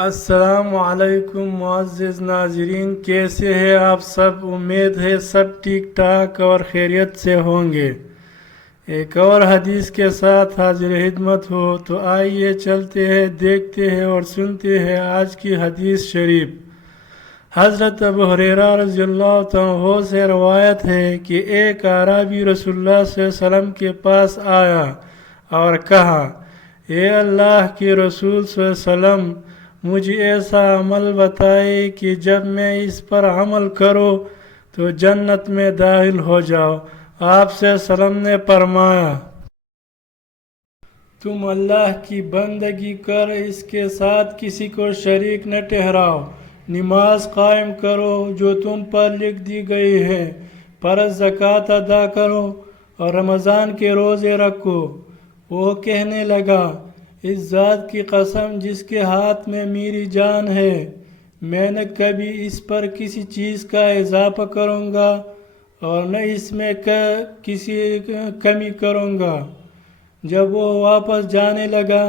السلام علیکم معزز ناظرین، کیسے ہیں آپ سب؟ امید ہے سب ٹھیک ٹھاک اور خیریت سے ہوں گے۔ ایک اور حدیث کے ساتھ حاضر خدمت ہو، تو آئیے چلتے ہیں، دیکھتے ہیں اور سنتے ہیں آج کی حدیث شریف۔ حضرت ابو ہریرہ رضی اللہ عنہ سے روایت ہے کہ ایک اعرابی رسول اللہ صلی اللہ علیہ وسلم کے پاس آیا اور کہا: اے اللہ کے رسول صلی اللہ علیہ وسلم، مجھے ایسا عمل بتائے کہ جب میں اس پر عمل کروں تو جنت میں داخل ہو جاؤ۔ آپ صلی اللہ علیہ وسلم نے فرمایا: تم اللہ کی بندگی کر اس کے ساتھ کسی کو شریک نہ ٹھہراؤ، نماز قائم کرو جو تم پر لکھ دی گئی ہے، فرض زکوٰۃ ادا کرو اور رمضان کے روزے رکھو۔ وہ کہنے لگا: اس ذات کی قسم جس کے ہاتھ میں میری جان ہے، میں نہ کبھی اس پر کسی چیز کا اضافہ کروں گا اور نہ اس میں کسی کمی کروں گا۔ جب وہ واپس جانے لگا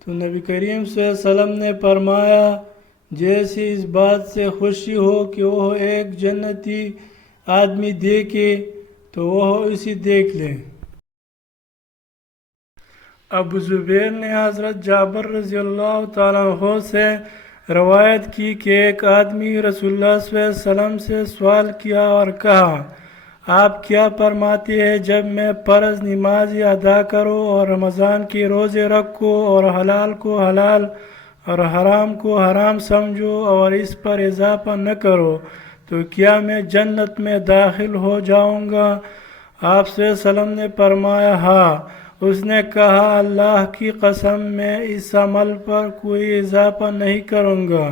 تو نبی کریم صلی اللہ علیہ وسلم نے فرمایا: جیسی اس بات سے خوشی ہو کہ وہ ایک جنتی آدمی دیکھے تو وہ اسے دیکھ لے۔ ابو زبیر نے حضرت جابر رضی اللہ تعالیٰ عنہ سے روایت کی کہ ایک آدمی رسول اللہ صلی اللہ علیہ وسلم سے سوال کیا اور کہا: آپ کیا فرماتے ہیں جب میں فرض نماز ادا کروں اور رمضان کے روزے رکھوں اور حلال کو حلال اور حرام کو حرام سمجھوں اور اس پر اضافہ نہ کروں، تو کیا میں جنت میں داخل ہو جاؤں گا؟ آپ صلی اللہ علیہ وسلم نے فرمایا: ہاں۔ اس نے کہا: اللہ کی قسم میں اس عمل پر کوئی اضافہ نہیں کروں گا۔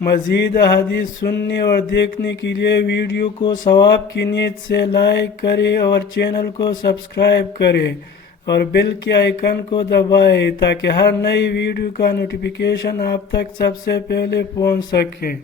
مزید حدیث سننے اور دیکھنے کے لیے ویڈیو کو ثواب کی نیت سے لائک کریں اور چینل کو سبسکرائب کریں اور بیل کے آئیکن کو دبائیں تاکہ ہر نئی ویڈیو کا نوٹیفیکیشن آپ تک سب سے پہلے پہنچ سکے۔